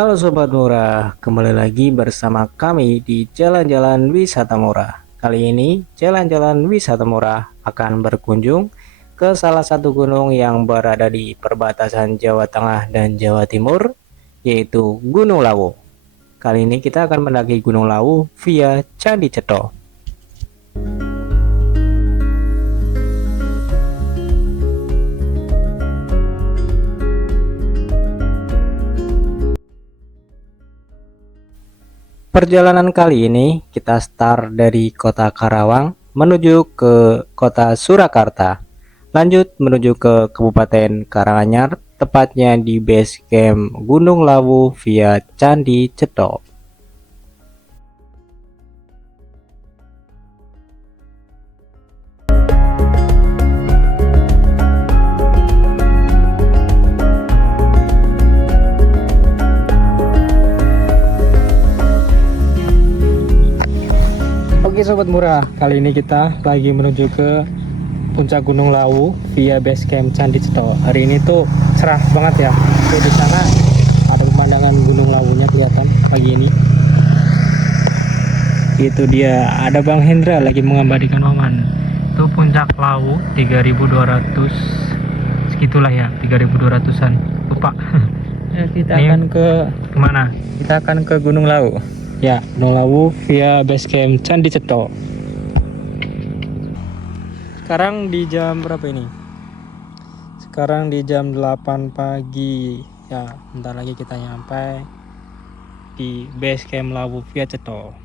Halo Sobat Murah, kembali lagi bersama kami di Jalan-Jalan Wisata Murah. Kali ini, Jalan-Jalan Wisata Murah akan berkunjung ke salah satu gunung yang berada di perbatasan Jawa Tengah dan Jawa Timur, yaitu Gunung Lawu. Kali ini kita akan mendaki Gunung Lawu via Candi Ceto. Perjalanan kali ini kita start dari kota Karawang menuju ke kota Surakarta. Lanjut menuju ke Kabupaten Karanganyar, tepatnya di base camp Gunung Lawu via Candi Ceto. Oke Sobat Murah, kali ini kita lagi menuju ke puncak Gunung Lawu via base camp Candi Ceto. Hari ini tuh cerah banget ya. Tuh di sana ada pemandangan Gunung Lawunya kelihatan pagi ini. Itu dia, ada Bang Hendra lagi mengabadikan momen. Itu puncak Lawu 3200 segitulah ya, 3200-an. Lupa. Ya, kita ini akan ke kemana? Kita akan ke Gunung Lawu. Ya, Gunung Lawu via base camp Candi Ceto. Sekarang di jam berapa ini? Sekarang di jam 8 pagi. Ya, bentar lagi kita nyampe di base camp Lawu via Ceto.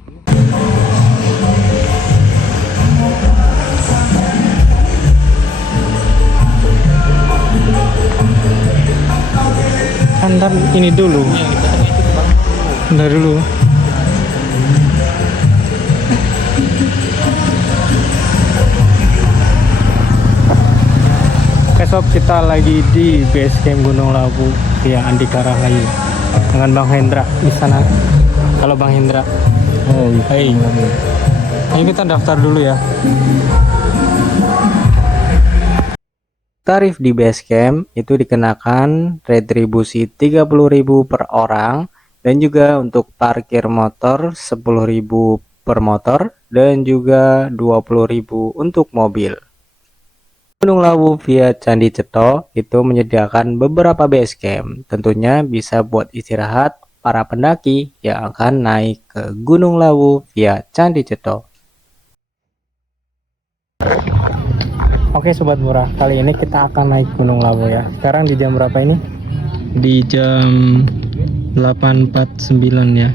Antar ini dulu. Bentar dulu. Besok kita lagi di base camp Gunung Lawu via Andika Rahayu dengan Bang Hendra di sana. Kalau Bang Hendra, hey, ayo kita daftar dulu ya. Tarif di base camp itu dikenakan retribusi 30.000 per orang dan juga untuk parkir motor 10.000 per motor dan juga 20.000 untuk mobil. Gunung Lawu via Candi Ceto itu menyediakan beberapa base camp, tentunya bisa buat istirahat para pendaki yang akan naik ke Gunung Lawu via Candi Ceto. Oke Sobat Murah, kali ini kita akan naik Gunung Lawu ya. Sekarang di jam berapa ini? Di jam 8.49 ya.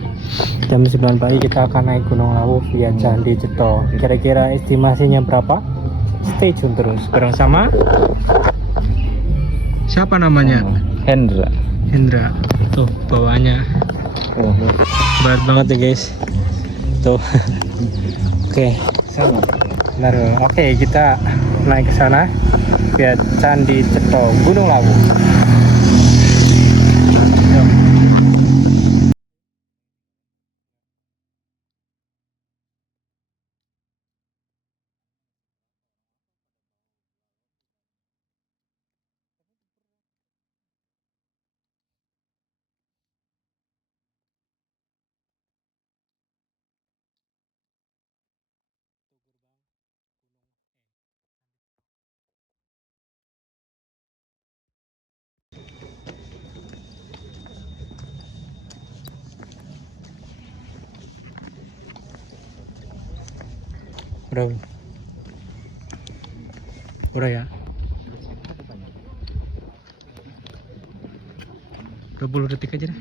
Jam 9 pagi kita akan naik Gunung Lawu via Candi Ceto. Kira-kira estimasinya berapa? Stay tune terus bersama siapa namanya? Hendra. Hendra. Tuh bawaannya berat banget ya guys. Tuh. Oke. Sama. Benar. Oke, kita naik ke sana via Candi Ceto Gunung Lawu. Udah. Udah ya. 20 detik aja deh.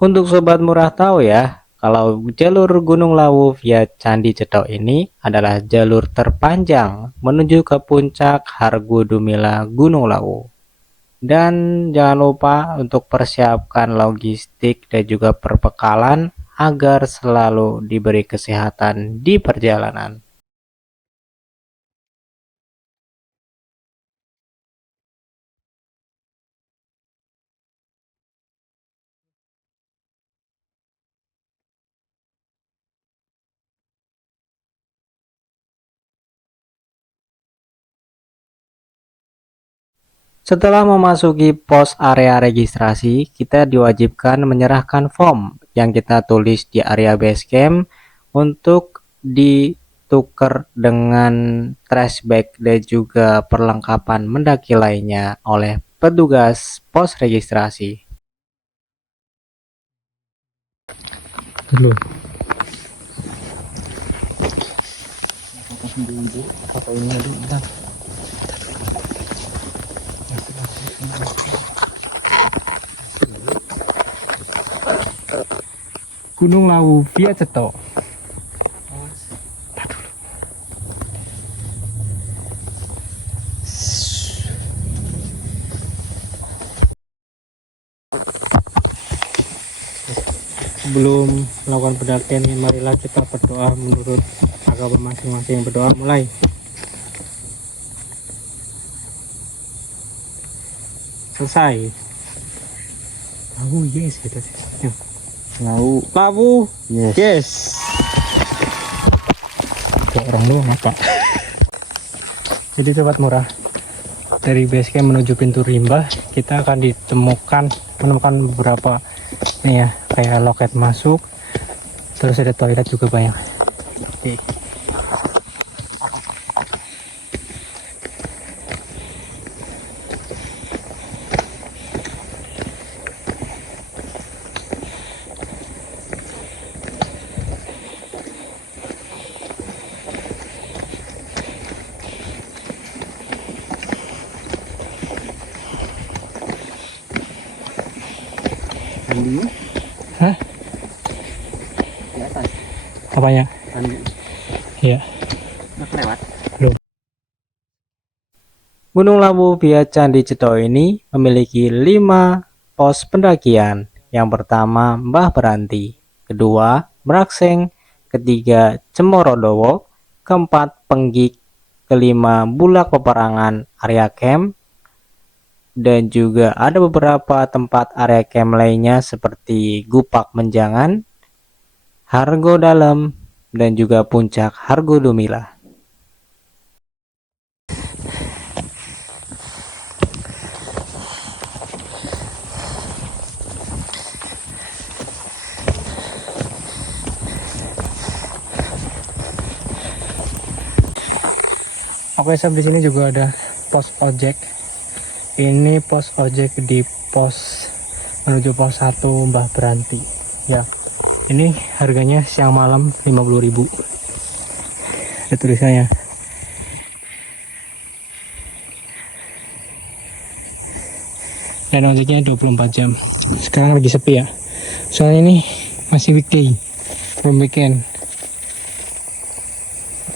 Untuk Sobat Murah tahu ya, kalau jalur Gunung Lawu via Candi Ceto ini adalah jalur terpanjang menuju ke puncak Hargudumila Gunung Lawu. Dan jangan lupa untuk persiapkan logistik dan juga perbekalan agar selalu diberi kesehatan di perjalanan. Setelah memasuki pos area registrasi, kita diwajibkan menyerahkan form yang kita tulis di area base camp untuk ditukar dengan trash bag dan juga perlengkapan mendaki lainnya oleh petugas pos registrasi. Dulu. Gunung Lawu via Cetok. Sebelum melakukan pendakian, marilah kita berdoa menurut agama masing-masing. Berdoa mulai. Selesai. Lawu yes gitu. Lawu yes. Kayak orang doang apa? Jadi sobat murah, dari base camp menuju pintu rimba kita akan menemukan beberapa nih ya, kayak loket masuk, terus ada toilet juga banyak. Oke. Hah? Di atas. Apanya? Iya. Lewat. Belum. Gunung Lawu via Candi Ceto ini memiliki 5 pos pendakian. Yang pertama Mbah Beranti, kedua Merakseng, ketiga Cemorodowo, keempat Penggik, kelima Bulak Peperangan area camp, dan juga ada beberapa tempat area camp lainnya seperti Gupak Menjangan, Hargo Dalam, dan juga Puncak Hargo Dumila. Oke sob, di sini juga ada pos ojek. Ini pos ojek di pos menuju pos 1 Mbah Beranti. Ya, ini harganya siang malam 50.000. Ada tulisannya. Dan ojeknya 24 jam. Sekarang lagi sepi ya. Soalnya ini masih weekday, belum weekend.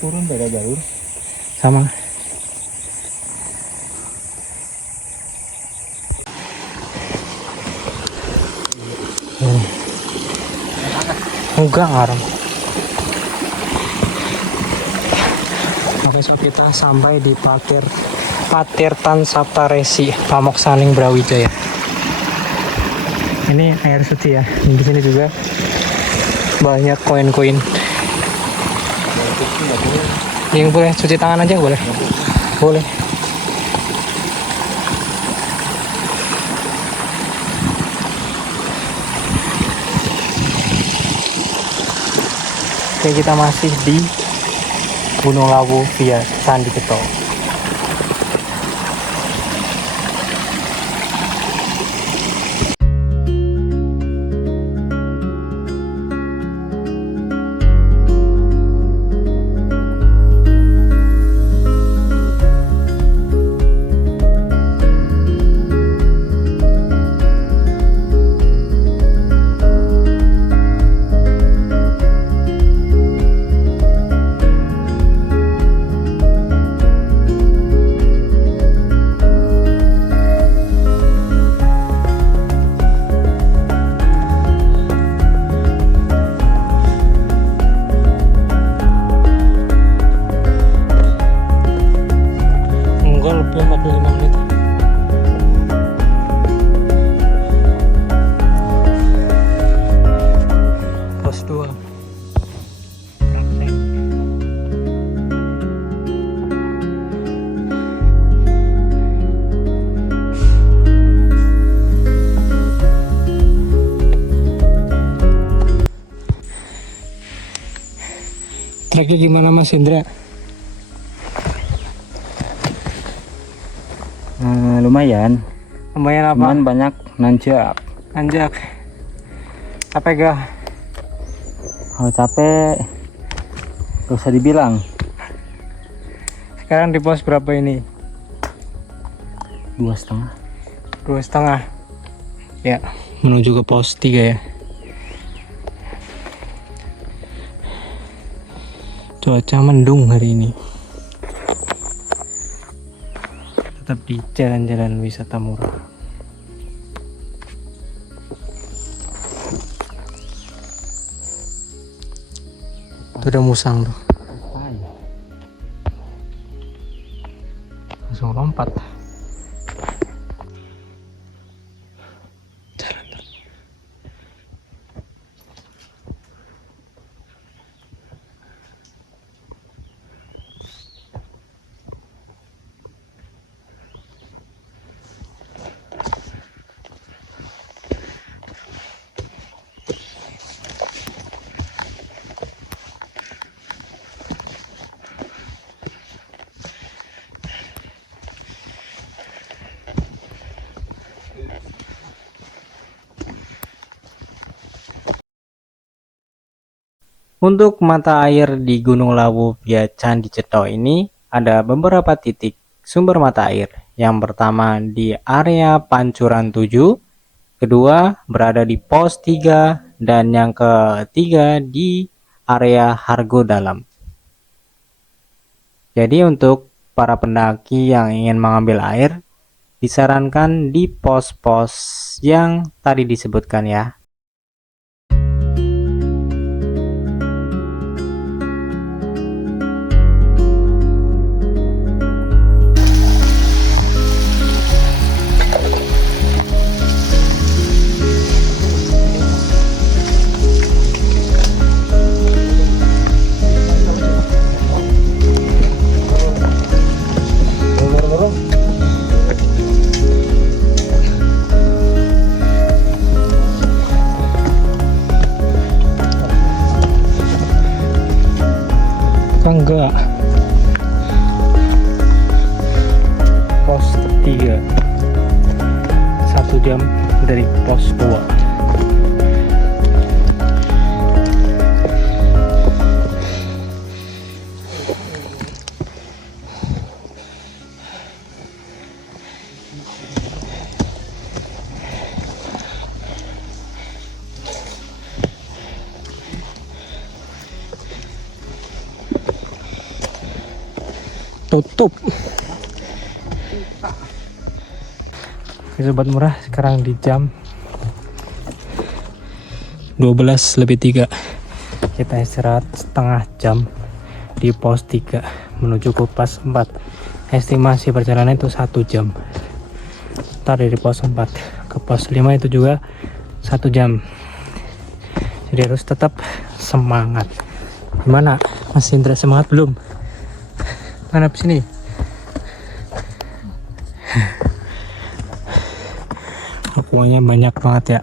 Turun beda jalur. Sama. Enggak ngarang. Oke so, kita sampai di Patirtan Saptaresi, Pamok Saning Brawijaya. Ini air suci ya. Di sini juga banyak koin-koin. Yang boleh cuci tangan aja boleh? Boleh. Oke, kita masih di Gunung Lawu via Candi Ceto. Treknya gimana Mas Indra? Lumayan. Lumayan apa? Lumayan banyak nanjak. Anjak. Capek gak? Kalau capek gak usah dibilang. Sekarang di pos berapa ini? 2,5. 2,5. Ya, menuju ke pos 3 ya. Cuaca mendung hari ini. Tetap di jalan-jalan wisata murah. Itu udah musang tuh. Langsung lompat. Jalan terus. Untuk mata air di Gunung Lawu via Candi Ceto ini ada beberapa titik sumber mata air. Yang pertama di area Pancuran 7, kedua berada di pos 3, dan yang ketiga di area Hargo Dalam. Jadi untuk para pendaki yang ingin mengambil air, disarankan di pos-pos yang tadi disebutkan ya. Enggak. Pos 3. 1 jam dari pos 2. Tutup. Oke sobat murah, sekarang di jam 12:03. Kita istirahat setengah jam di pos 3 menuju ke pos 4. Estimasi perjalanan itu 1 jam. Ntar dari pos 4 ke pos 5 itu juga 1 jam. Jadi harus tetap semangat. Gimana Mas Indra, semangat belum? Mana sini? Pokoknya banyak banget ya.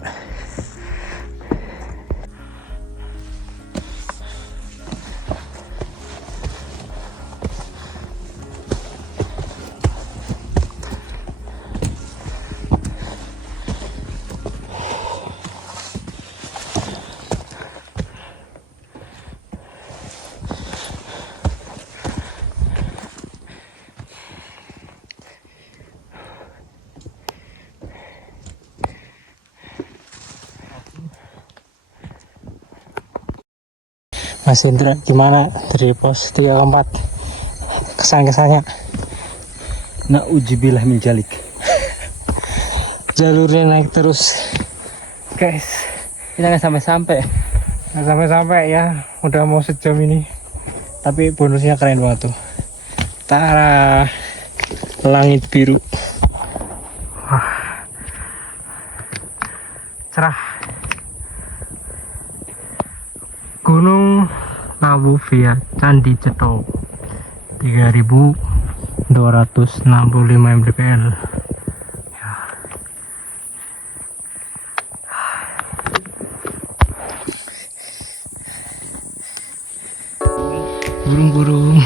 Mas Indra, gimana dari pos 3 ke 4? Kesan-kesannya? Na'udzubillah min jalik. Jalurnya naik terus. Guys, Kita nggak sampai-sampai. nggak sampai-sampai ya. Udah mau sejam ini. Tapi bonusnya keren banget tuh. Tara, langit biru. Wah. Cerah. Gunung Lawu via Candi Ceto 3265 mdpl. Burung-burung.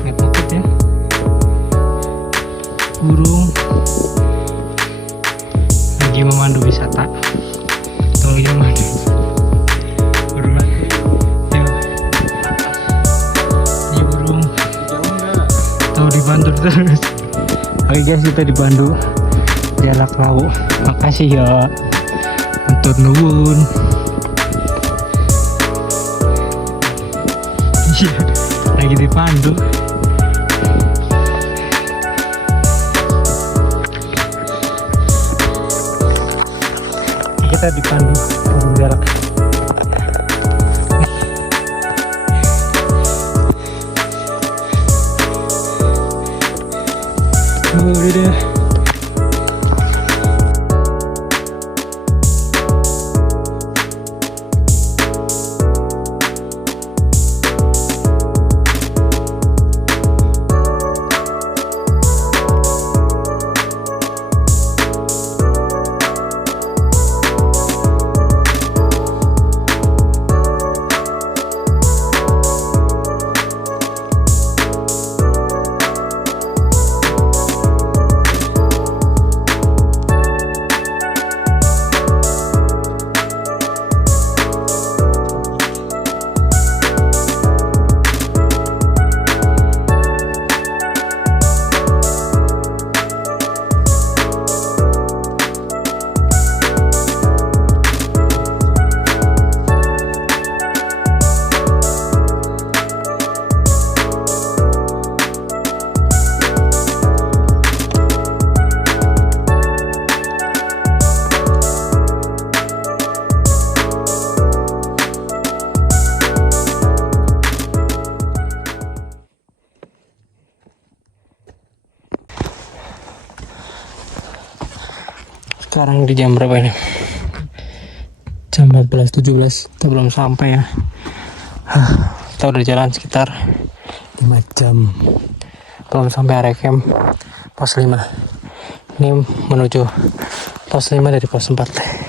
Nggak takut ya. Burung lagi memandu wisata. Atau lagi memandu. Burung lagi. Ini burung. Tuh dibantu terus. Oke guys, kita dibantu Jalak Lawu. Makasih ya. Matur nuwun. Iya, lagi dipandu. Kita dipandu burung jalak. Udah deh. Sekarang di jam berapa ini? Jam 14.17. Kita belum sampai ya. Kita udah jalan sekitar 5 jam. Belum sampai area camp pos 5. Ini menuju pos 5 dari pos 4.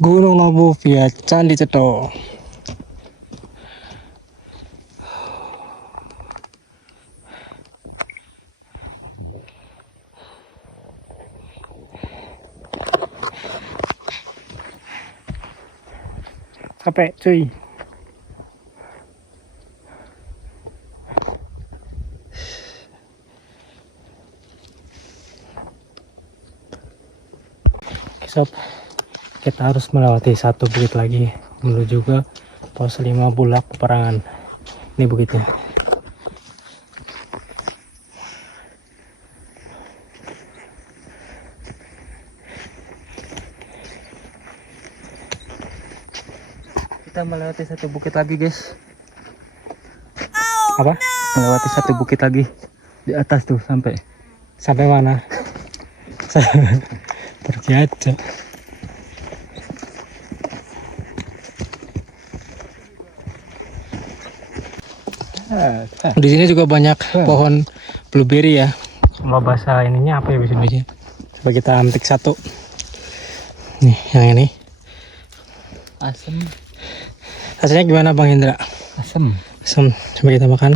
Gunung Lawu via Candi Ceto. Capek cuy. Sob, kita harus melewati satu bukit lagi menuju ke pos 5 Bulak Peperangan. Ini bukitnya. Kita melewati satu bukit lagi guys. Apa? Melewati satu bukit lagi di atas tuh sampai mana? Pergi aja. Di sini juga banyak pohon blueberry ya. Kalau bahasa ininya apa ya biasanya? Coba kita amtik satu. Nih, yang ini. Asem. Rasanya gimana Bang Indra? Asem. Asem. Coba kita makan.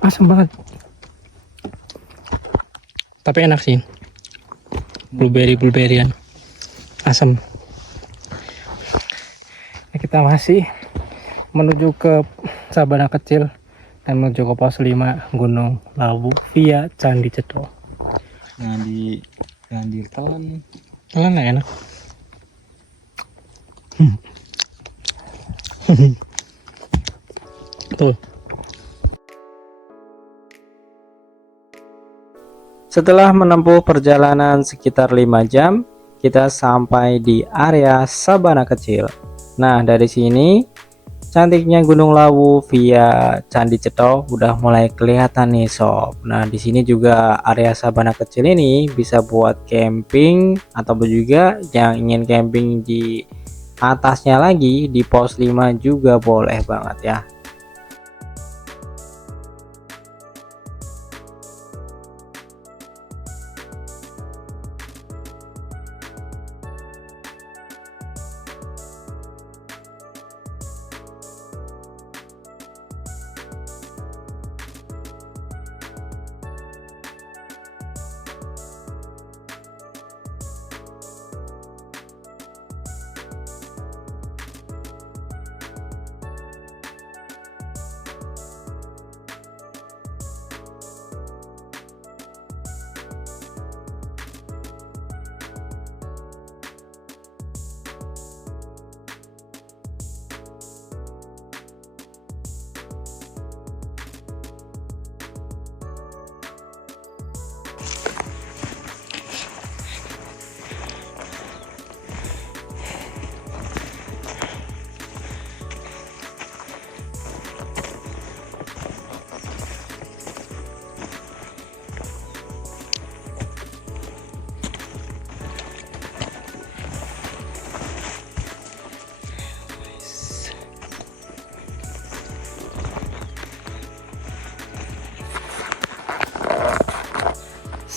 Asam banget. Tapi enak sih. blueberryan asam. Nah, kita masih menuju ke Sabana Kecil dan menuju ke pos 5 Gunung Lawu via Candi Cetro. Jangan ditelan. Telan enak. Tuh. Setelah menempuh perjalanan sekitar 5 jam, kita sampai di area Sabana Kecil. Nah, dari sini cantiknya Gunung Lawu via Candi Cetro udah mulai kelihatan nih sob. Nah, di sini juga area Sabana Kecil ini bisa buat camping atau juga yang ingin camping di atasnya lagi di pos 5 juga boleh banget ya.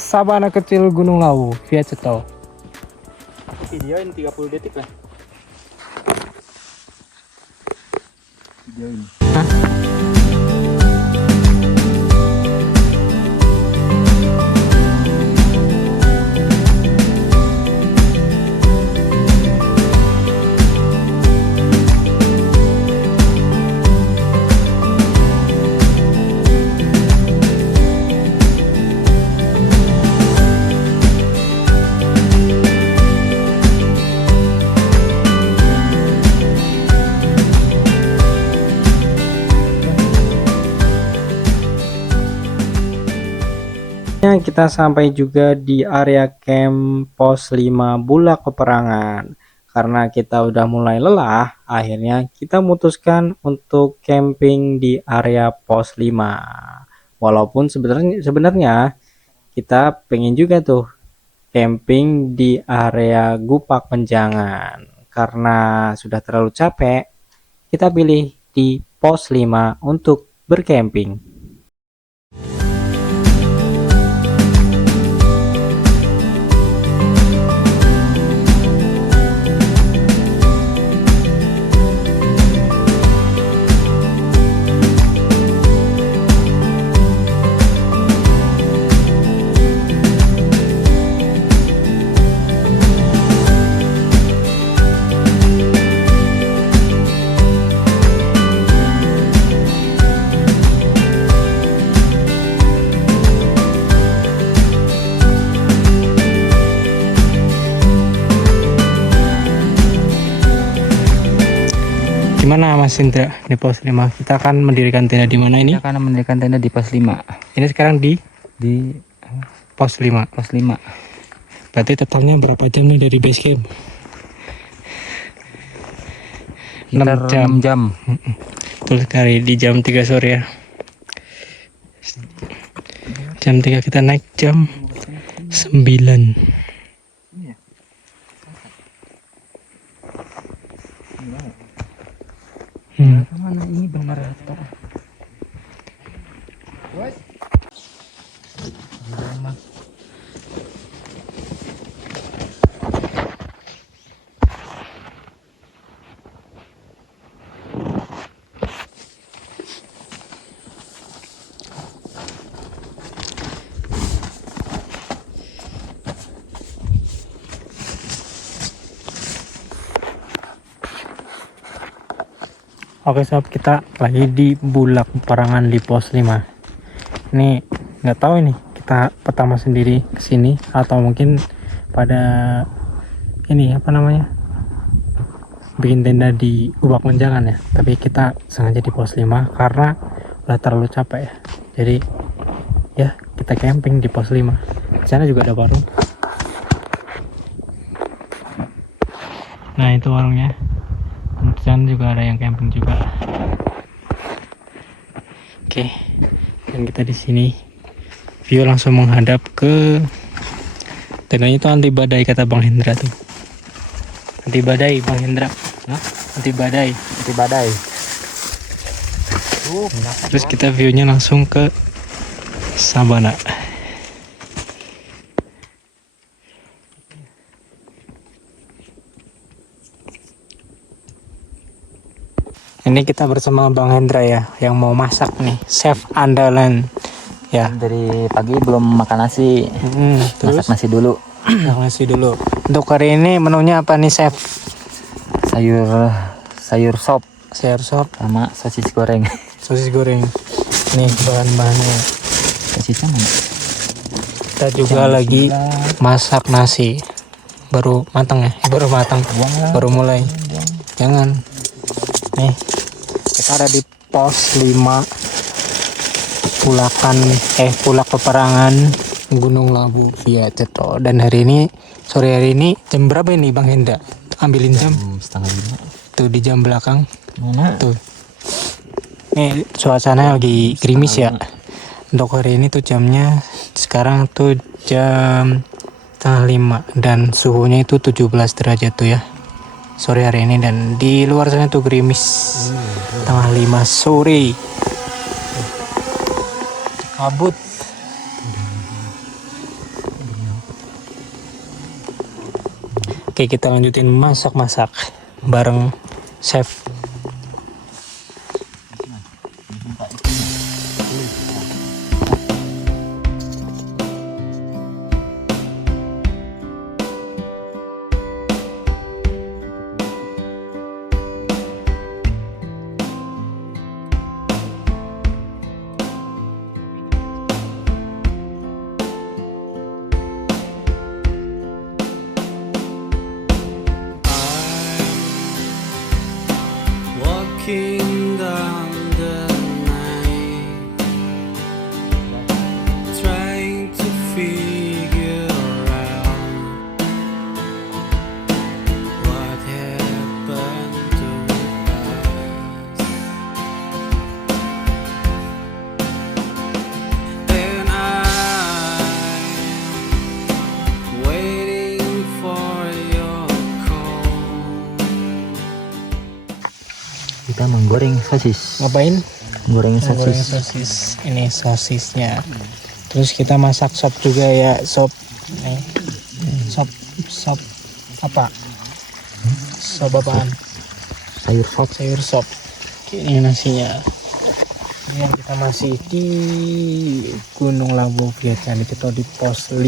Sabana Kecil Gunung Lawu via Cetro. Videoin 30 detik lah. Kita sampai juga di area camp pos 5 Bulak Peperangan. Karena kita udah mulai lelah, akhirnya kita memutuskan untuk camping di area pos 5. Walaupun sebenarnya kita pengen juga tuh camping di area Gupak Menjangan. Karena sudah terlalu capek, kita pilih di pos 5 untuk bercamping. Gimana Mas Indra di pos 5? Kita akan mendirikan tenda di mana ini? Kita akan mendirikan tenda di pos 5. Ini sekarang di pos 5. Pos 5. Berarti totalnya berapa jam nih dari base camp? Sekitar 6 jam. Betul sekali, di jam 3 sore ya. Jam 3 kita naik jam 9. Mana ini benar rata. Oke sob, kita lagi di Bulak Perangan di pos 5. Ini nggak tahu ini kita pertama sendiri kesini atau mungkin pada ini apa namanya bikin tenda di Ubak Menjangan ya. Tapi kita sengaja di pos 5 karena udah terlalu capek ya. Jadi ya kita camping di pos 5. Di sana juga ada warung. Nah itu warungnya. Di sana juga ada yang camping juga. Oke, dan kita di sini view langsung menghadap ke tendanya itu anti badai kata Bang Hendra tuh. Anti badai Bang Hendra. Hah? Anti badai. Di badai. Terus kita viewnya langsung ke Sabana. Ini kita bersama Bang Hendra ya, yang mau masak nih, chef andalan ya. Dari pagi belum makan nasi. Terus Masak nasi dulu. masak nasi dulu. Untuk hari ini menunya apa nih chef? Sayur sop Sayur sop, sama sosis goreng. sosis goreng. Nih bahan-bahannya. Sosisnya mana? Kita juga lagi masak nasi. Baru matang ya, baru matang. Buang lah. Baru mulai. Jangan. Nih, kita ada di pos 5 Pulak Peperangan Gunung Labu via Ceto. Dan hari ini, sore hari ini jam berapa ini Bang Hendra? Ambilin jam. 4:30. Tuh di jam belakang. Mana? Tuh. Ini suasana lagi gerimis ya. Untuk hari ini tuh jamnya sekarang tuh jam 4:30 dan suhunya itu 17 derajat tuh ya. Sore hari ini, dan di luar sana tuh gerimis. 4:30 sore. Kabut. Oke, kita lanjutin masak-masak bareng chef. Walking down the night, trying to figure out what happened to us. And I'm waiting for your call. Kita menggoreng sosis. Ngapain? Goreng Goreng sosis. sosis. Ini sosisnya. Terus kita masak sop juga ya, sop. Nih. Sop apa? Sop apaan? Sayur sop. Sayur sop. Ini nasinya. Ini yang kita masih di Gunung Labu Vietnam itu di pos 5.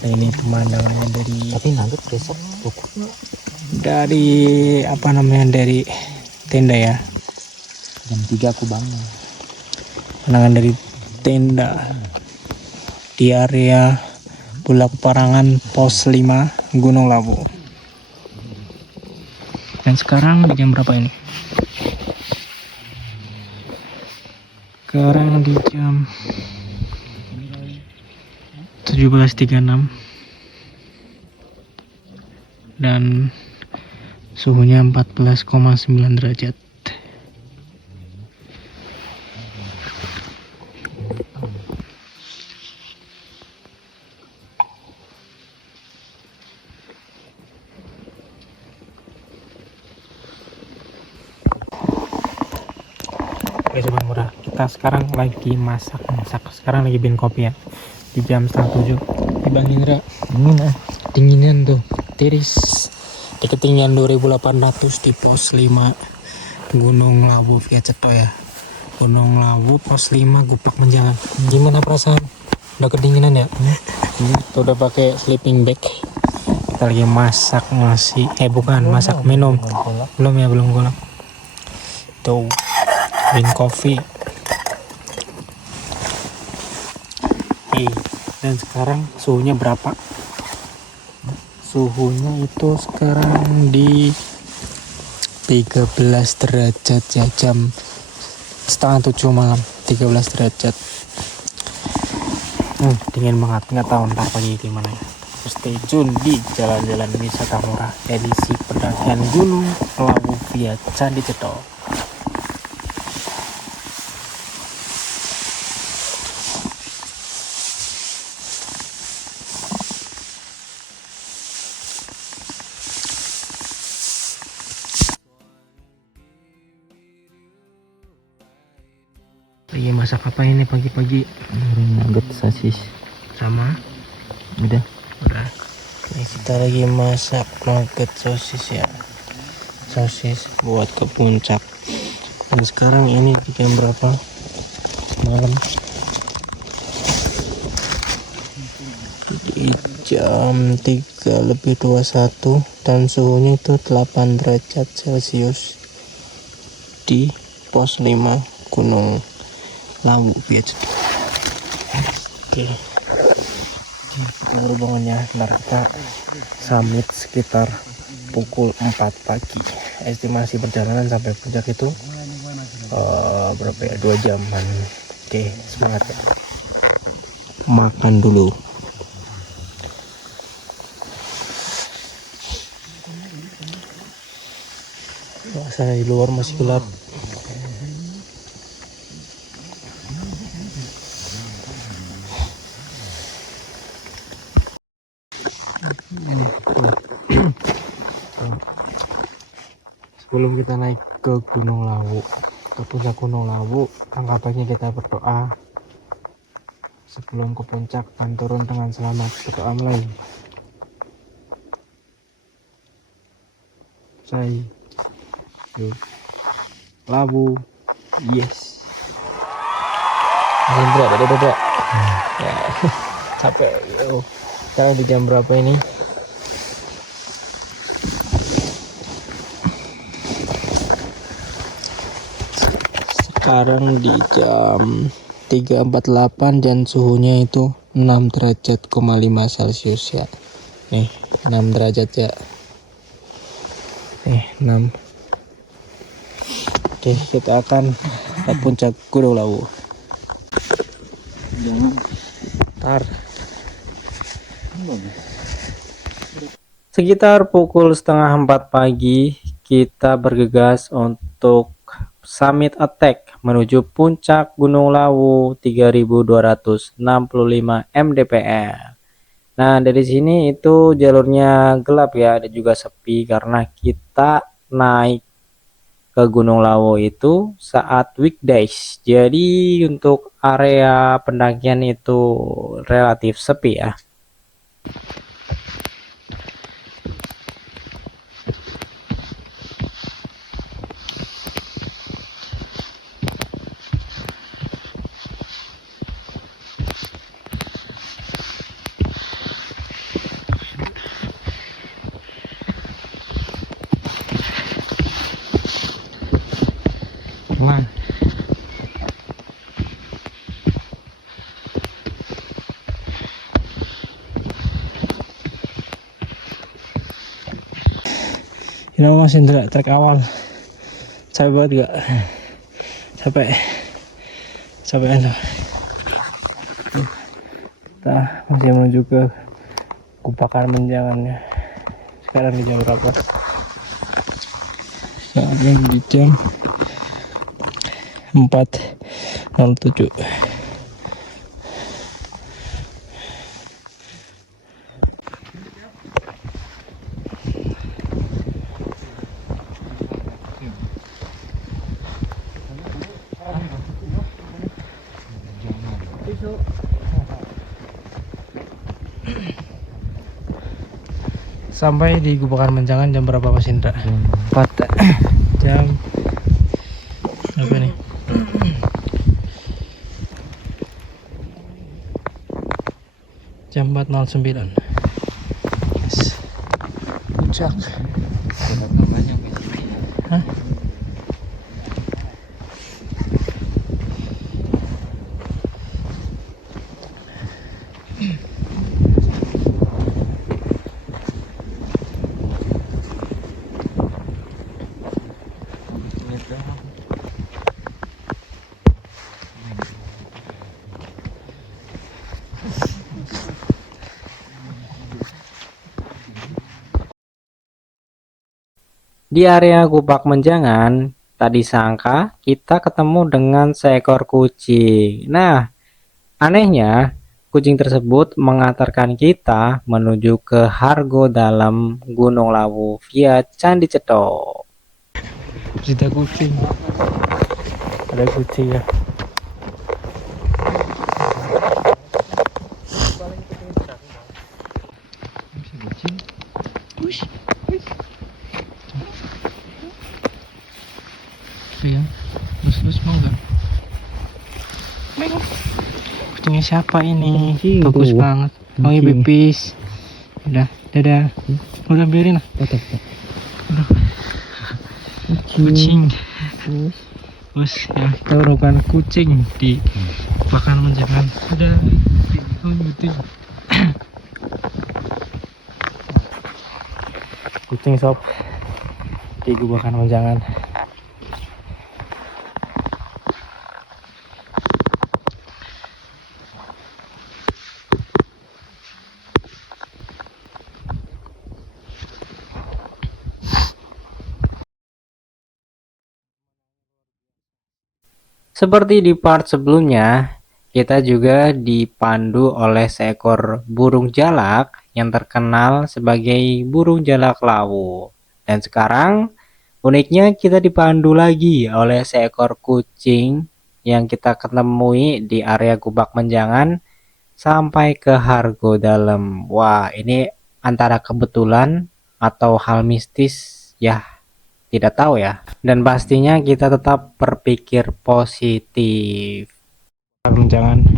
Nah ini pemandangannya Tapi nugget besok cukup nggak? dari apa namanya, dari tenda ya. Jam 3 aku bangun. Pandangan dari tenda di area Bulak Perangan pos 5 Gunung Labu. Dan sekarang jam berapa ini? Sekarang di jam 17.36 dan suhunya 14,9 derajat. Oke sobat murah, kita sekarang lagi masak. Sekarang lagi bikin kopi ya. Di jam 6:30. Di Bang Indra. Dinginan tuh, tiris. Di ketinggian 2800 di pos 5 Gunung Labu via Ceto ya. Gunung Labu pos 5 Gupak Menjangan. Gimana perasaan? Udah kedinginan ya? Tuh udah pakai sleeping bag. Kita lagi masak nasi. Bukan, masak minum. Belum ya, belum golak. hijau, green coffee. Dan sekarang suhunya berapa? Suhunya itu sekarang di 13 derajat ya, jam setengah 7 malam, 13 derajat. Dingin banget, nggak tahu ntar pagi gimana ya. Stay tune di Jalan-Jalan Wisata Murah edisi pendakian Gunung Lawu via Candi Ceto. Lagi masak apa ini pagi-pagi? Nugget sosis. Sama? Udah. Ini kita lagi masak nugget sosis ya. Sosis buat ke puncak. Dan sekarang ini jam berapa? Malam. Di jam 3:21 dan suhunya itu 8 derajat Celcius di pos 5 Gunung Lawu via Ceto. Oke, di penerbangannya ntar kita summit sekitar pukul 4 pagi. Estimasi perjalanan sampai puncak itu berapa ya, 2 jaman. Oke, semangat ya. Makan dulu. Saya di luar masih gelap. Sebelum kita naik ke Gunung Lawu, ke puncak Gunung Lawu, angkat baiknya kita berdoa sebelum ke puncak dan turun dengan selamat. Berdoa mulai. Saya Lawu, yes. Dadah. Ya, capek. Sekarang di jam berapa ini? Sekarang di jam 3:48 dan suhunya itu 6 derajat, 5 Celcius ya. Nih, 6 derajat ya. 6. Oke, kita akan ke puncak Gunung Lawu. Ntar. Sekitar pukul 3:30 pagi, kita bergegas untuk summit attack menuju puncak Gunung Lawu 3265 mdpl. Nah, dari sini itu jalurnya gelap ya, dan juga sepi karena kita naik ke Gunung Lawu itu saat weekdays. Jadi untuk area pendakian itu relatif sepi ya. Wah. Ini Mas Indra, trek awal. Capek banget gak? Capek loh. Kita masih menuju ke Kupakan Menjangannya. Sekarang di jam berapa? Sekarang di jam 4:07. Sampai di Kupakan Menjangan jam berapa Mas Indra? 4. Jam apa nih? Jam 4:09. Yes. Puncak. Hah? Di area Gubak Menjangan, tadi sangka kita ketemu dengan seekor kucing. Nah, anehnya kucing tersebut mengantarkan kita menuju ke Hargo Dalam Gunung Lawu via Candi Cetok. Cerita kucing. Ada kucing ya. Ya, lus mau nggak? Kucingnya siapa ini? Bagus banget. Oh iya pipis. Udah, dadah. Udah biarin lah. Udah. Kucing. Bos, ya kita urukan kucing di Pakan Menjangan. Udah. Oh betul. Kucing sob di Pakan Menjangan. Seperti di part sebelumnya, kita juga dipandu oleh seekor burung jalak yang terkenal sebagai burung jalak lawu. Dan sekarang uniknya kita dipandu lagi oleh seekor kucing yang kita ketemui di area Gubak Menjangan sampai ke Hargo Dalam. Wah, ini antara kebetulan atau hal mistis ya, tidak tahu ya. Dan pastinya kita tetap berpikir positif. Menjangan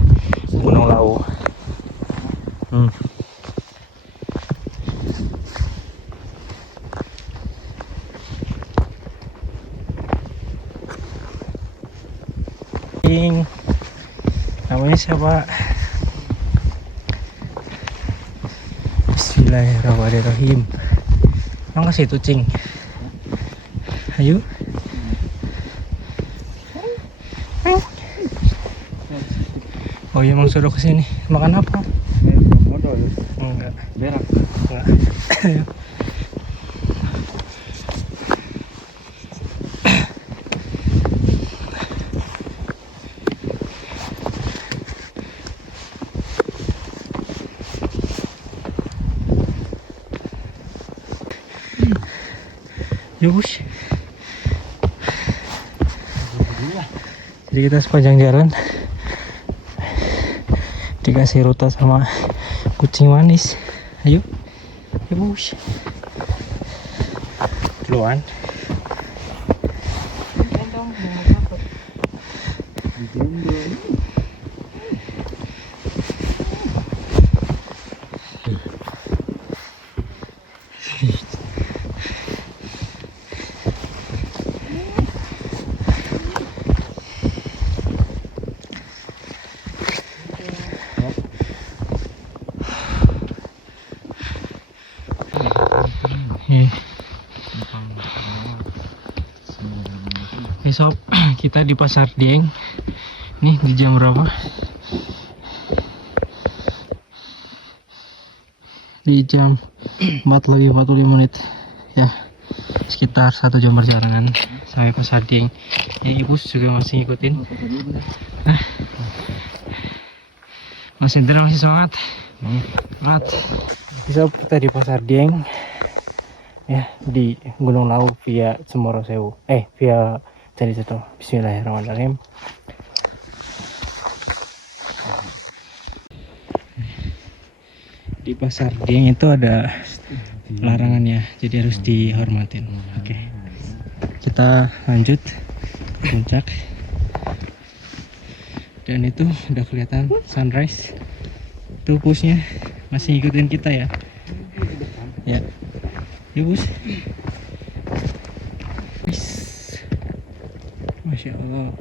Gunung Lawu. Kucing. Namanya siapa? Bismillahirrahmanirrahim. Mau ke situ, Cing? Ayo. Oh iya, mau suruh kesini. Makan apa? Enggak. Berak. Enggak. Ayo. Ya bos. Jadi kita sepanjang jalan dikasih rute sama kucing manis. Ayo, ya bos. Duluan. Nih sob, kita di Pasar Dieng. Nih di jam berapa? Di jam 4:45 ya, sekitar 1 jam perjalanan sampai Pasar Dieng. Ya, ibu juga masih ngikutin. Mas Indra masih semangat. Semangat. Sob, kita di Pasar Dieng ya, di Gunung Lawu via Cemoro Sewu, via Candi Cetok. Bismillahirrahmanirrahim. Di Pasar Dieng itu ada larangannya, jadi harus dihormatin. Oke, kita lanjut ke puncak. Dan itu udah kelihatan sunrise. Tuh busnya masih ngikutin kita ya. Ya, yuk bus. Masya Allah.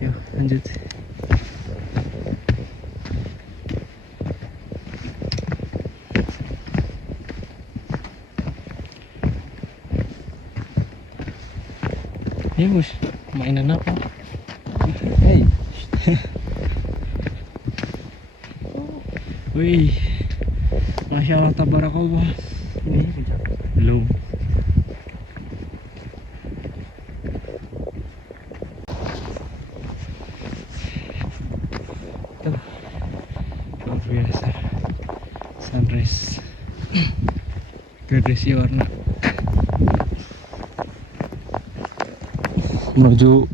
Yuk lanjut. Ya bos, mainan apa? Hey. Wih, Masya Allah, tabarakallah. Ini belum. sunrise gradasi warna menuju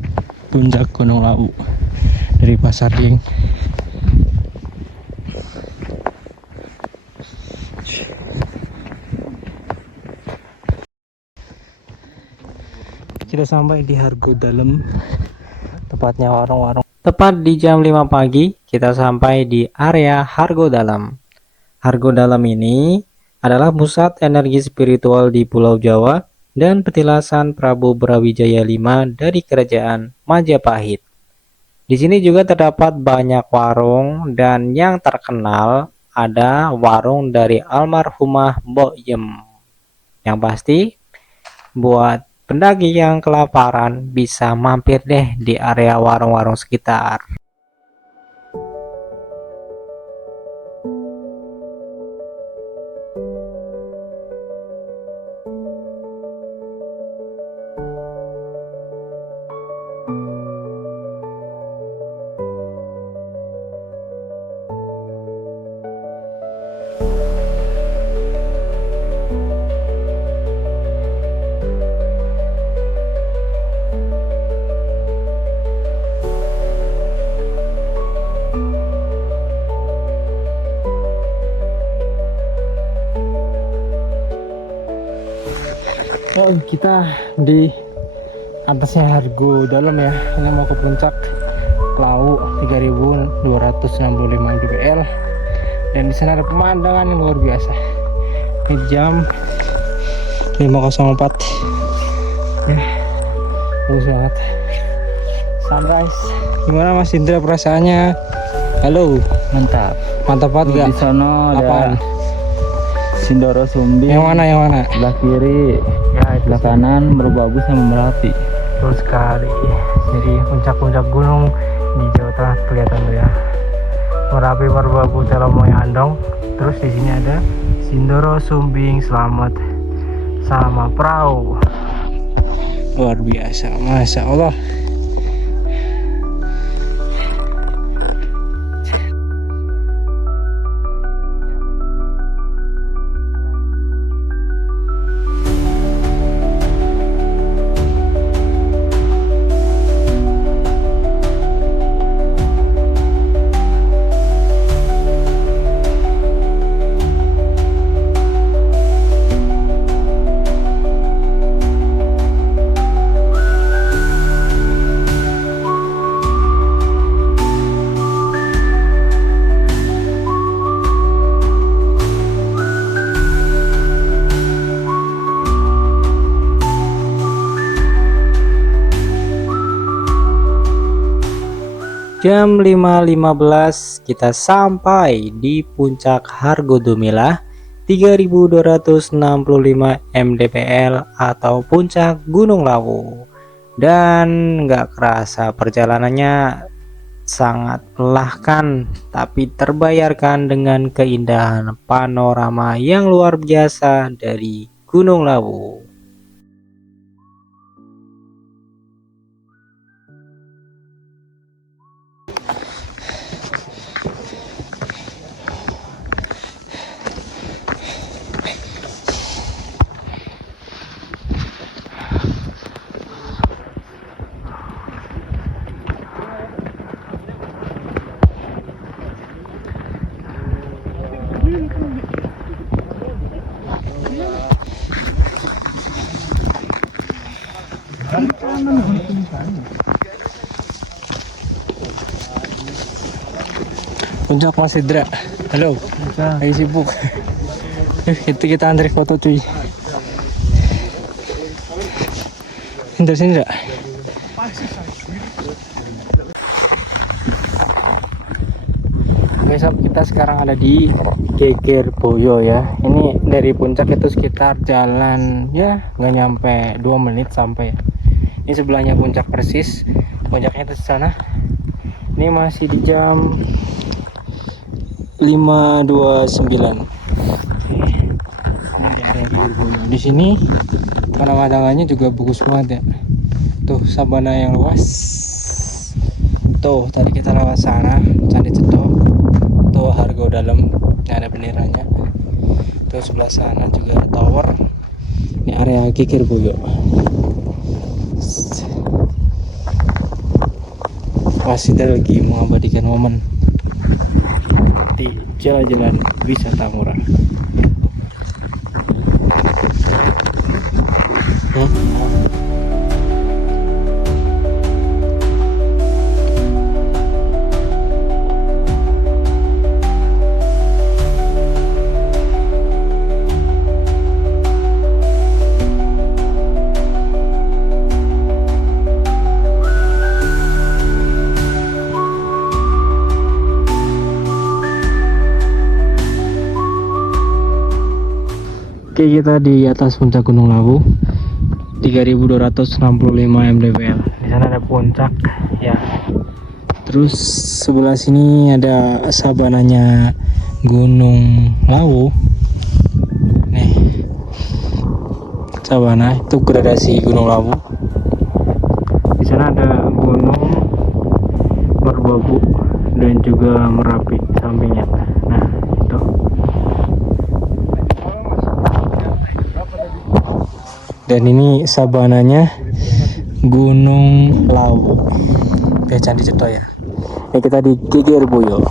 puncak Gunung Lawu dari Pasar Dieng. Kita sampai di Hargo Dalam, tepatnya warung-warung. Tepat di jam 5 pagi, kita sampai di area Hargo Dalam. Hargo Dalam ini adalah pusat energi spiritual di Pulau Jawa dan petilasan Prabu Brawijaya V dari Kerajaan Majapahit. Di sini juga terdapat banyak warung dan yang terkenal ada warung dari almarhumah Mbok Yem. Yang pasti buat pendaki yang kelaparan bisa mampir deh di area warung-warung sekitar. Oh, kita di atasnya Hargo Dalam ya. Ini mau ke puncak Lawu 3265 mdpl. Dan di sana ada pemandangan yang luar biasa. Ini jam 5.04. Ya, bagus banget. Sunrise. Gimana Mas Indra perasaannya? Halo. Mantap. Mantap banget Di gak? sono Apaan? ada Sindoro Sumbi. Yang mana? Yang mana? Sebelah kiri, Ya, sebelah kanan Merbabu sama Merapi. Betul sekali. Jadi puncak-puncak gunung di Jawa Tengah kelihatan tuh ya. Merapi, Merbabu, Telomoy, Andong. Terus di sini ada Sindoro Sumbing, Selamat sama Perahu. Luar biasa, masya Allah. Jam 5.15 kita sampai di puncak Hargo Dumilah 3265 mdpl atau puncak Gunung Lawu. Dan nggak kerasa perjalanannya sangat melelahkan, tapi terbayarkan dengan keindahan panorama yang luar biasa dari Gunung Lawu. Puncak Mas Indra. Halo. Lagi sibuk. Itu kita antri foto cuy. Indra sini enggak? Oke sob, kita sekarang ada di Geger Boyo ya. Ini dari puncak itu sekitar jalan ya nggak nyampe 2 menit sampai. Ini sebelahnya puncak persis. Puncaknya itu di sana. Ini masih di jam 5.29. Ini di area Geger Boyo. Di sini pemandangannya juga bagus banget ya. Tuh sabana yang luas. Tuh tadi kita lewat sana, Candi Ceto. Tuh itu Hargo Dalam yang ada benderanya. Itu sebelah sana juga ada tower. Ini area Kikir Boyo. Masih lagi mengabadikan momen di jalan-jalan wisata murah. Oke, kita di atas puncak Gunung Lawu 3265 mdpl. Di sana ada puncak ya. Terus sebelah sini ada sabananya Gunung Lawu. Nih. Sabana itu gradasi Gunung Lawu. Di sana ada Gunung Merbabu dan juga Merapi sampingnya. Nah, itu. Dan ini sabananya Gunung Lawu. Oke, Candi Ceto ya. Ini kita di Kikir Boyo.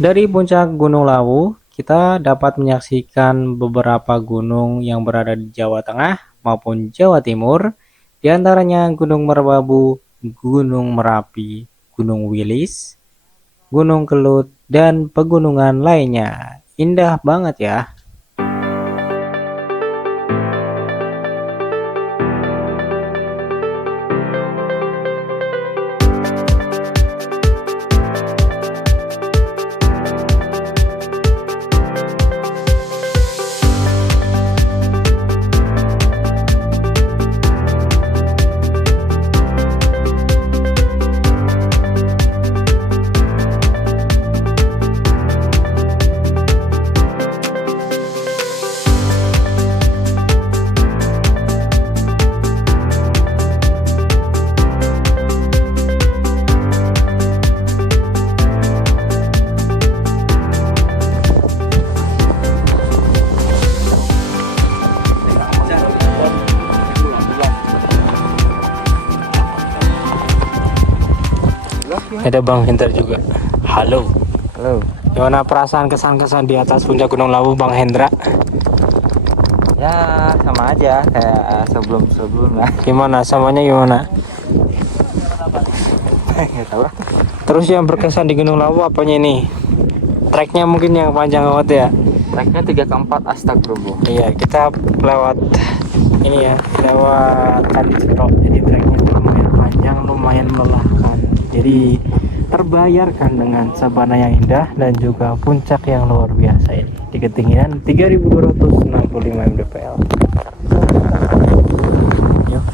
Dari puncak Gunung Lawu, kita dapat menyaksikan beberapa gunung yang berada di Jawa Tengah maupun Jawa Timur, di antaranya Gunung Merbabu, Gunung Merapi, Gunung Wilis, Gunung Kelut, dan pegunungan lainnya. Indah banget ya. Ada Bang Hendra juga. Halo. Halo. Gimana perasaan kesan-kesan di atas puncak Gunung Lawu, Bang Hendra? Ya sama aja kayak sebelum-sebelumnya. Gimana? Samanya gimana? Nggak tahu lah. Terus yang berkesan di Gunung Lawu apanya ini? Treknya mungkin yang panjang banget ya? Treknya 3 ke 4 astagfirullah. Iya, kita lewat ini ya, lewat Candi Ceto. Jadi treknya lumayan panjang, lumayan melelahkan. Jadi terbayarkan dengan sabana yang indah dan juga puncak yang luar biasa ini di ketinggian 3265 mdpl. Yuk.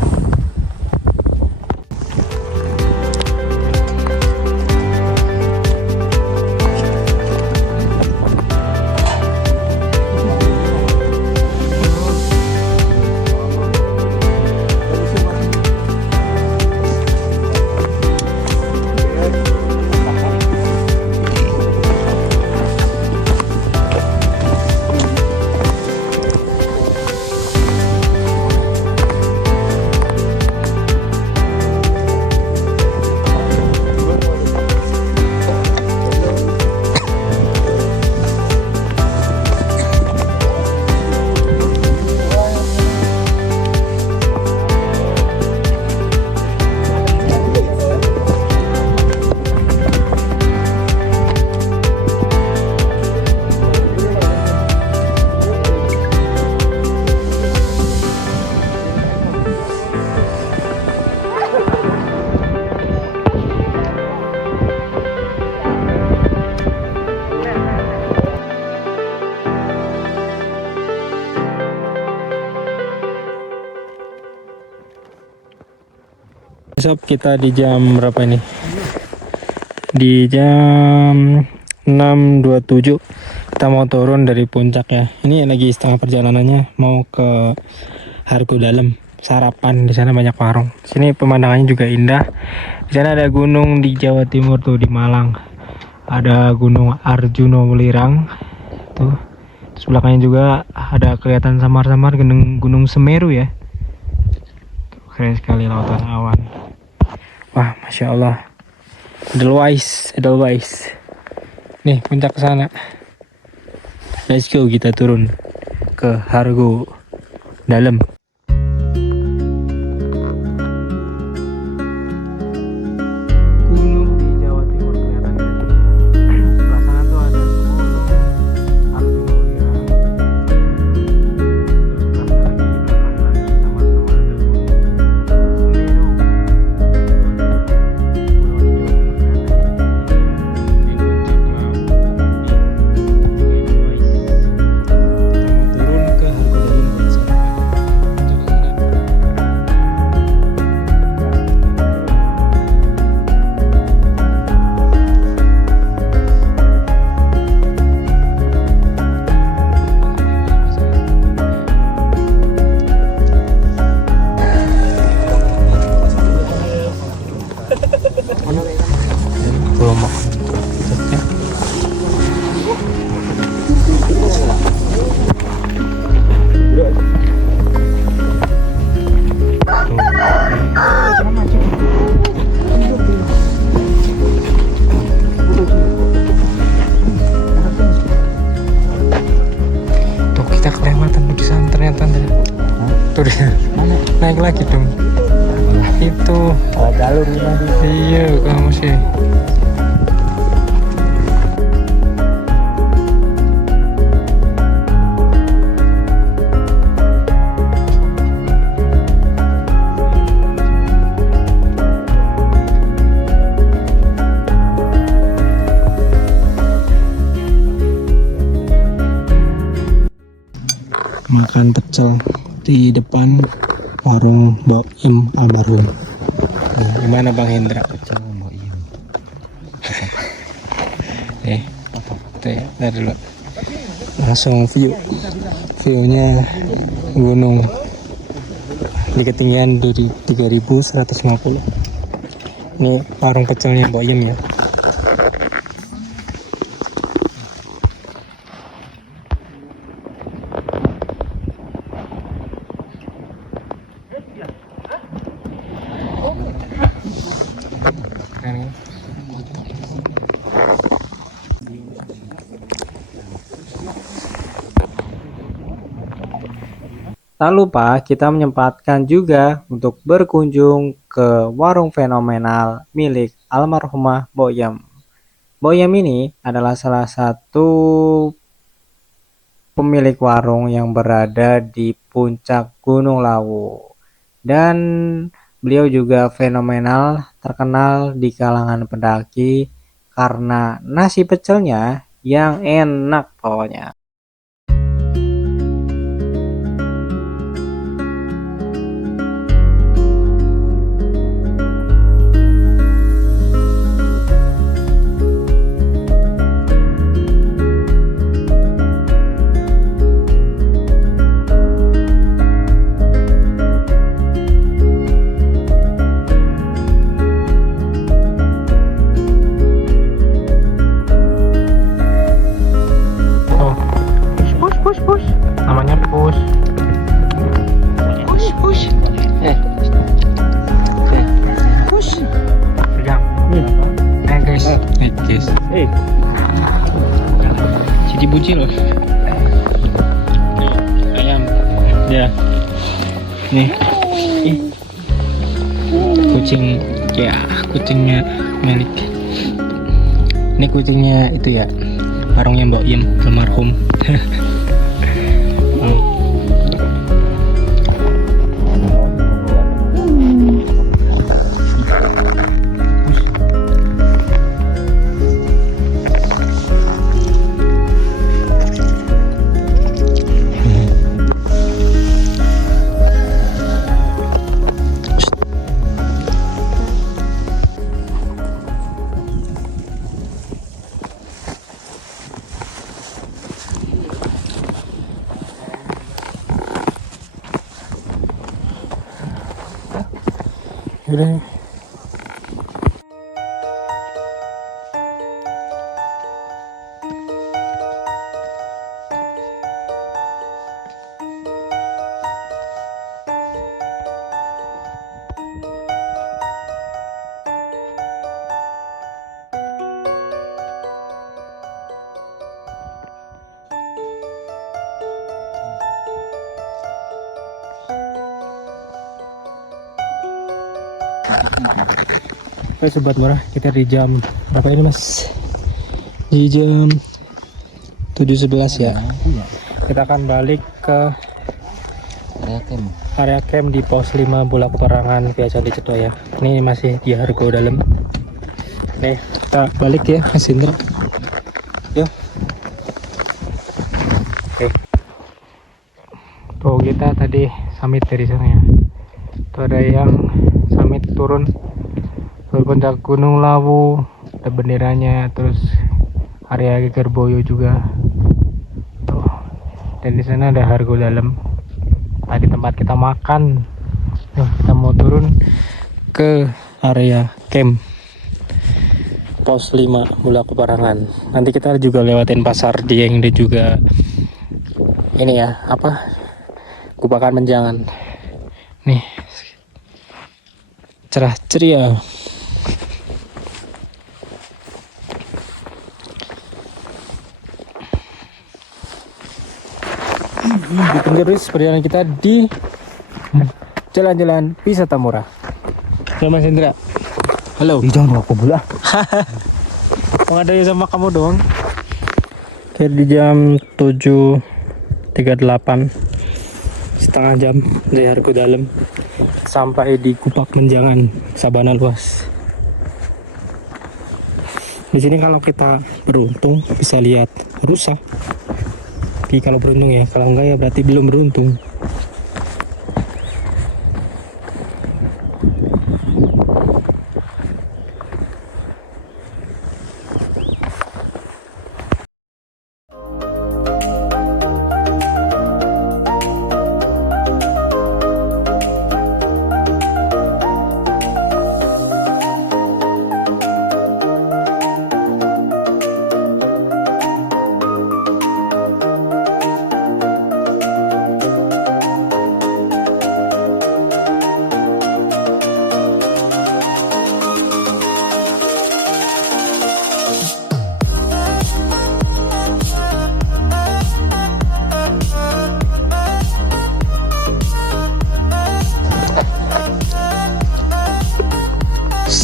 sob, kita di jam berapa ini? Di jam 6.27 kita mau turun dari puncak ya. Ini lagi setengah perjalanannya mau ke Hargo Dalam. Sarapan, di sana banyak warung. Sini pemandangannya juga indah. Di sana ada gunung di Jawa Timur tuh, di Malang. Ada Gunung Arjuno Welirang. Tuh. Sebelahnya juga ada kelihatan samar-samar Gunung Semeru ya. Keren sekali lautan awan. Wah, masya Allah. Edelweiss. Nih puncak ke sana. Let's go, kita turun ke Hargo Dalam. Gunung di Jawa Timur kelihatan dari sebelah sana tuh ada Gunung Arjuno Welirang. Terus sebelah lagi sama-sama ada Gunung Semeru. Naik lagi dong. Itu jalur ini. iya kamu sih. Makan pecel di depan warung Mbok Im almarhum. Nah, gimana Bang Hendra? Pecel Mbok Im. Tuh ya, lihat dulu. Langsung view-nya gunung di ketinggian dari 3150. Ini warung pecelnya Mbok Im ya. Keren kan? Tak lupa kita menyempatkan juga untuk berkunjung ke warung fenomenal milik almarhumah Boyem. Boyem ini adalah salah satu pemilik warung yang berada di puncak Gunung Lawu. Dan beliau juga fenomenal, terkenal di kalangan pendaki karena nasi pecelnya yang enak pokoknya. Namanya push. Pegang. Naik guys. Jadi bucil loh. Ayam. Ya. Nih. Kucing ya, kucingnya Melik. Ini kucingnya itu ya. Warungnya Mbok Im almarhum. Udah. Oke sobat murah, kita di jam berapa ini mas? Di jam 7.11 ya. Kita akan balik ke area camp di pos 5 Bulak Perangan via Candi Ceto ya. Ini masih di Hargo Dalam. Nih kita balik ya Mas Indra. Yuk. Oke. Tuh kita tadi summit dari sana ya. Tuh ada yang summit turun puncak Gunung Lawu, ada benderanya, terus area Gegerboyo juga. Tuh. Dan di sana ada Hargo Dalam. Tadi tempat kita makan. Tuh, kita mau turun ke area camp pos 5 Bulak Perangan. Nanti kita juga lewatin pasar Dieng dan juga ini ya, apa? Kupakan Menjangan. Nih. Cerah ceria. Terus perjalanan kita di jalan-jalan wisata murah. Halo Mas Indra. Halo. Jangan aku bola. Mengadai sama kamu doang. Oke, di jam 7.38, setengah jam dari Hargo Dalam sampai di Kupak Menjangan, Sabana Luas. Di sini kalau kita beruntung bisa lihat rusa. Tapi kalau beruntung ya, kalau enggak ya berarti belum beruntung.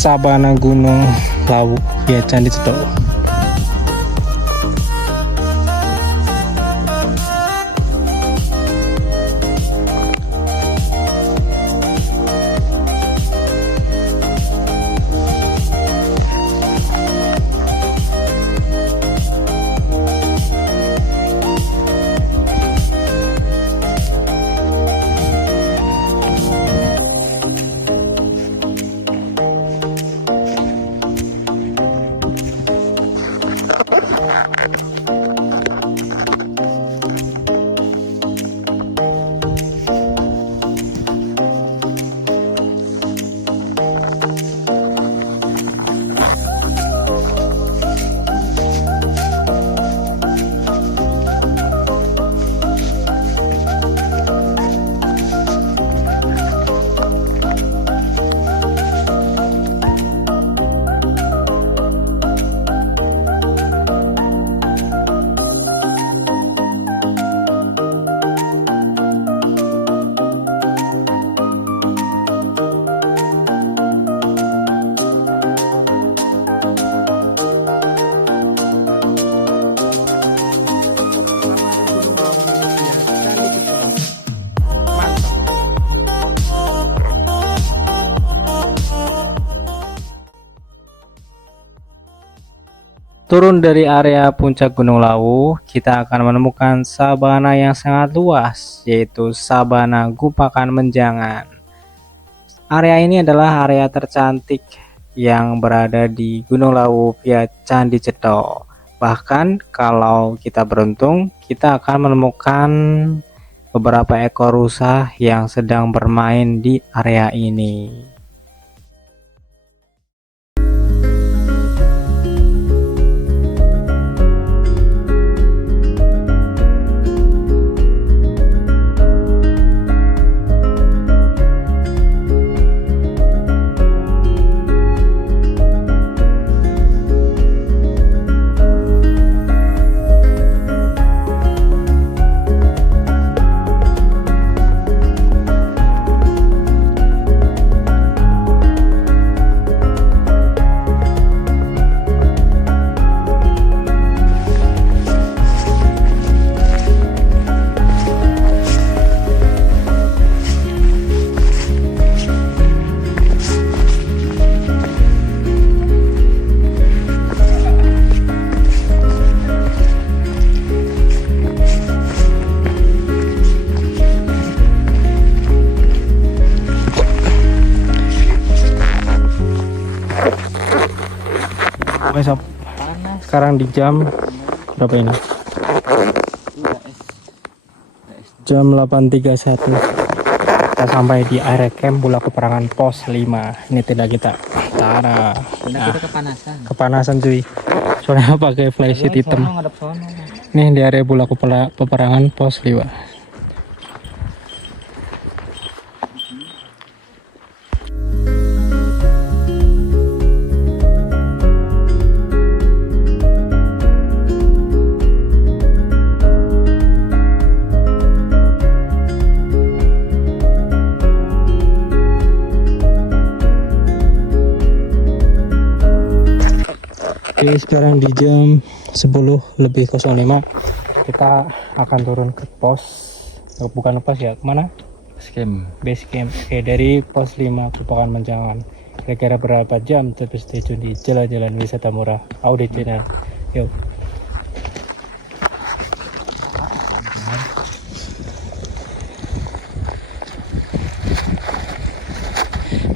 Sabana Gunung Lawu ya Candi Ceto. Turun dari area puncak Gunung Lawu, kita akan menemukan sabana yang sangat luas, yaitu Sabana Gupakan Menjangan. Area ini adalah area tercantik yang berada di Gunung Lawu via Candi Ceto. Bahkan kalau kita beruntung, kita akan menemukan beberapa ekor rusa yang sedang bermain di area ini. sob. Sekarang di jam berapa ini? Jam 8.31. Kita sampai di area camp Bula Peperangan pos 5. Ini tenda kita. Tara. Nah, kepanasan cuy. Soalnya pakai flysheet hitam. Nih di area Bula Peperangan pos 5. Oke, sekarang di jam 10:05 kita akan turun ke pos, bukan pos ya, kemana? Base camp. Oke, dari pos 5 Kupakan Menjangan. Kira-kira berapa jam? Tapi stay tune di Jalan-Jalan Wisata Murah Audit Channel. Yuk.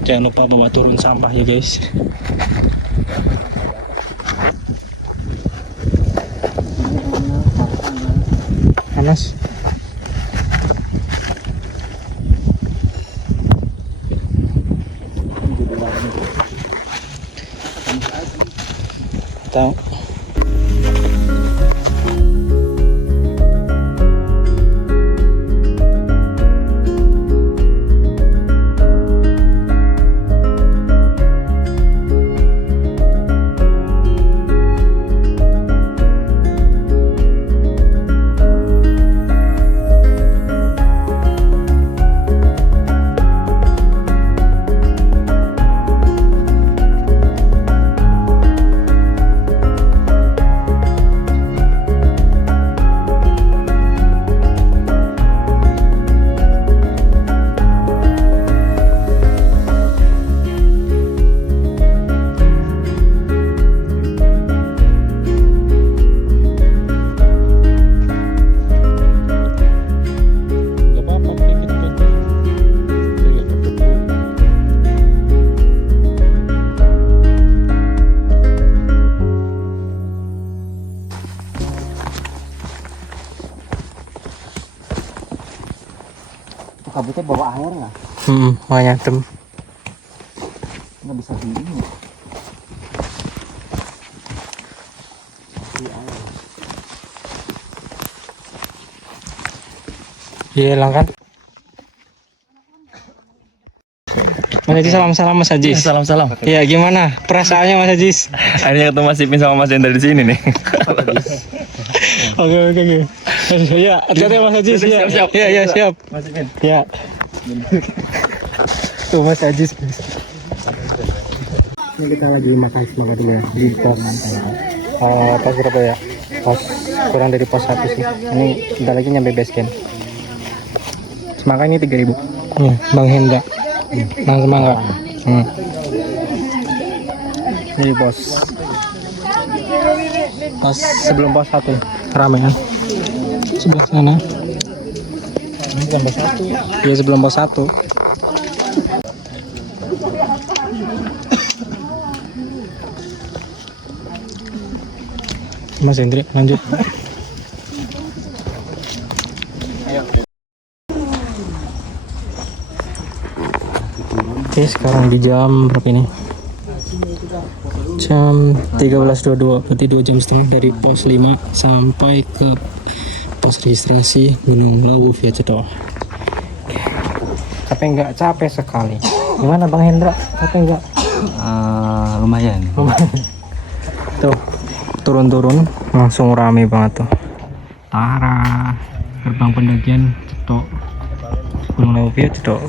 Jangan lupa bawa turun sampah ya guys. Panas. Tahu. Kabutnya bawa air nggak? Makanya tem. Nggak bisa dingin. Iya, hilang kan? Mas Ajis, salam-salam Mas Ajis. Salam-salam. Iya, gimana perasaannya Mas Ajis? Akhirnya ketemu Mas Ipin sama Mas Hendra di sini nih. Oke. Ya, hati-hati Mas Ajis. Siap. Iya, siap. Mas Ipin. Ya. Tuh Mas Ajis. Ini kita lagi makan semangat dulu ya di pos. Pos berapa ya? Pos kurang dari pos 1 sih. Ini udah lagi nyampe base camp. Semangka ini 3.000. Bang Hendra. Bang Semangka. Ini pos sebelum pos 1 ramai kan? Sebelah sana. Ini tambah 1. Iya, sebelum pos 1. Mas Hendri, lanjut. Oke, sekarang di jam berapa ini? Jam 13.22, berarti 2 jam setengah dari pos 5 sampai ke pos registrasi Gunung Lawu via Cedok. Capek nggak? Capek sekali. Gimana Bang Hendra? Capek nggak? Lumayan. Tuh, turun-turun langsung rame banget tuh. Tara, gerbang pendakian Cedok, Gunung Lawu via Cedok.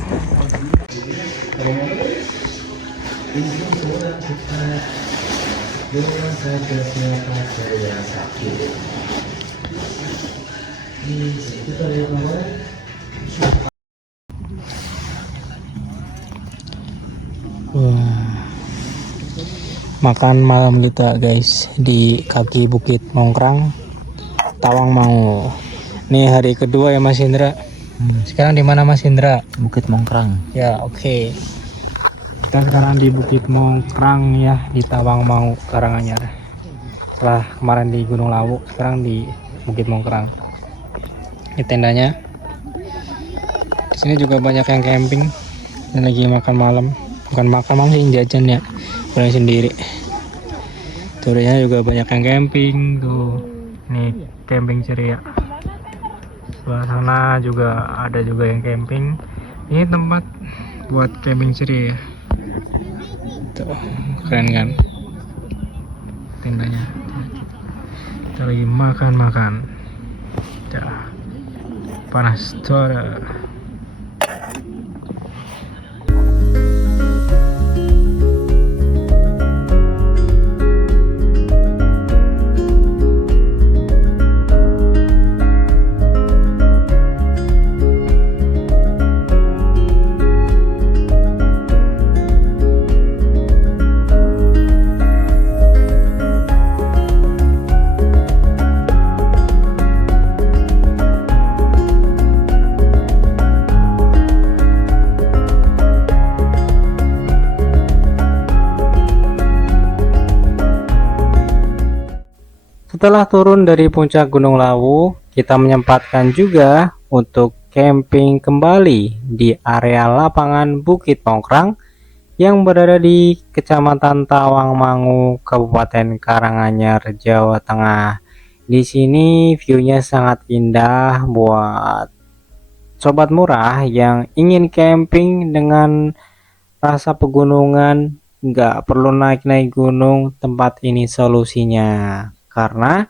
Makan malam kita guys di kaki Bukit Mongkrang, Tawangmangu. Nih hari kedua ya Mas Indra. Sekarang di mana Mas Indra? Bukit Mongkrang. Ya, oke. Kita sekarang di Bukit Mongkrang ya, di Tawangmangu, Karanganyar. Setelah kemarin di Gunung Lawu, sekarang di Bukit Mongkrang. Ini tendanya. Di sini juga banyak yang camping dan lagi makan malam. Bukan makan malam sih, jajan ya, pulang sendiri. Turunnya juga banyak yang camping tuh. Nih camping ceria. Sebelah sana juga ada juga yang camping. Ini tempat buat camping ceria. Tuh, keren kan tendanya. Kita lagi makan-makan. Panas tuh. Setelah turun dari puncak Gunung Lawu, kita menyempatkan juga untuk camping kembali di area lapangan Bukit Mongkrang yang berada di Kecamatan Tawangmangu, Kabupaten Karanganyar, Jawa Tengah. Di sini view-nya sangat indah buat sobat murah yang ingin camping dengan rasa pegunungan, nggak perlu naik-naik gunung. Tempat ini solusinya karena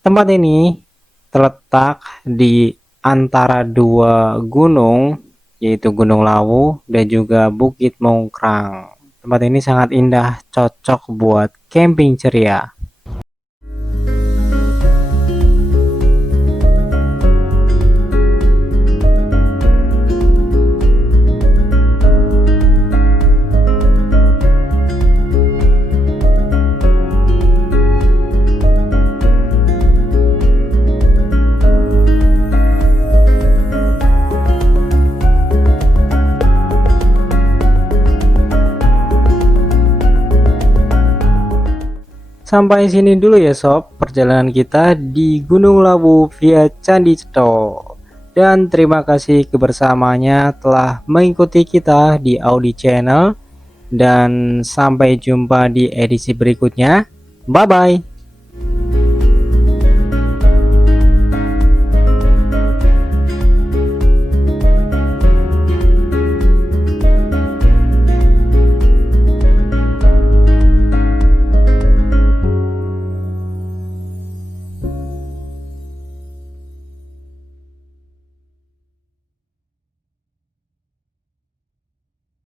tempat ini terletak di antara dua gunung, yaitu Gunung Lawu dan juga Bukit Mongkrang. Tempat ini sangat indah, cocok buat camping ceria. Sampai sini dulu ya sob, perjalanan kita di Gunung Lawu via Candi Ceto. Dan terima kasih kebersamaannya telah mengikuti kita di Audi Channel. Dan sampai jumpa di edisi berikutnya. Bye bye.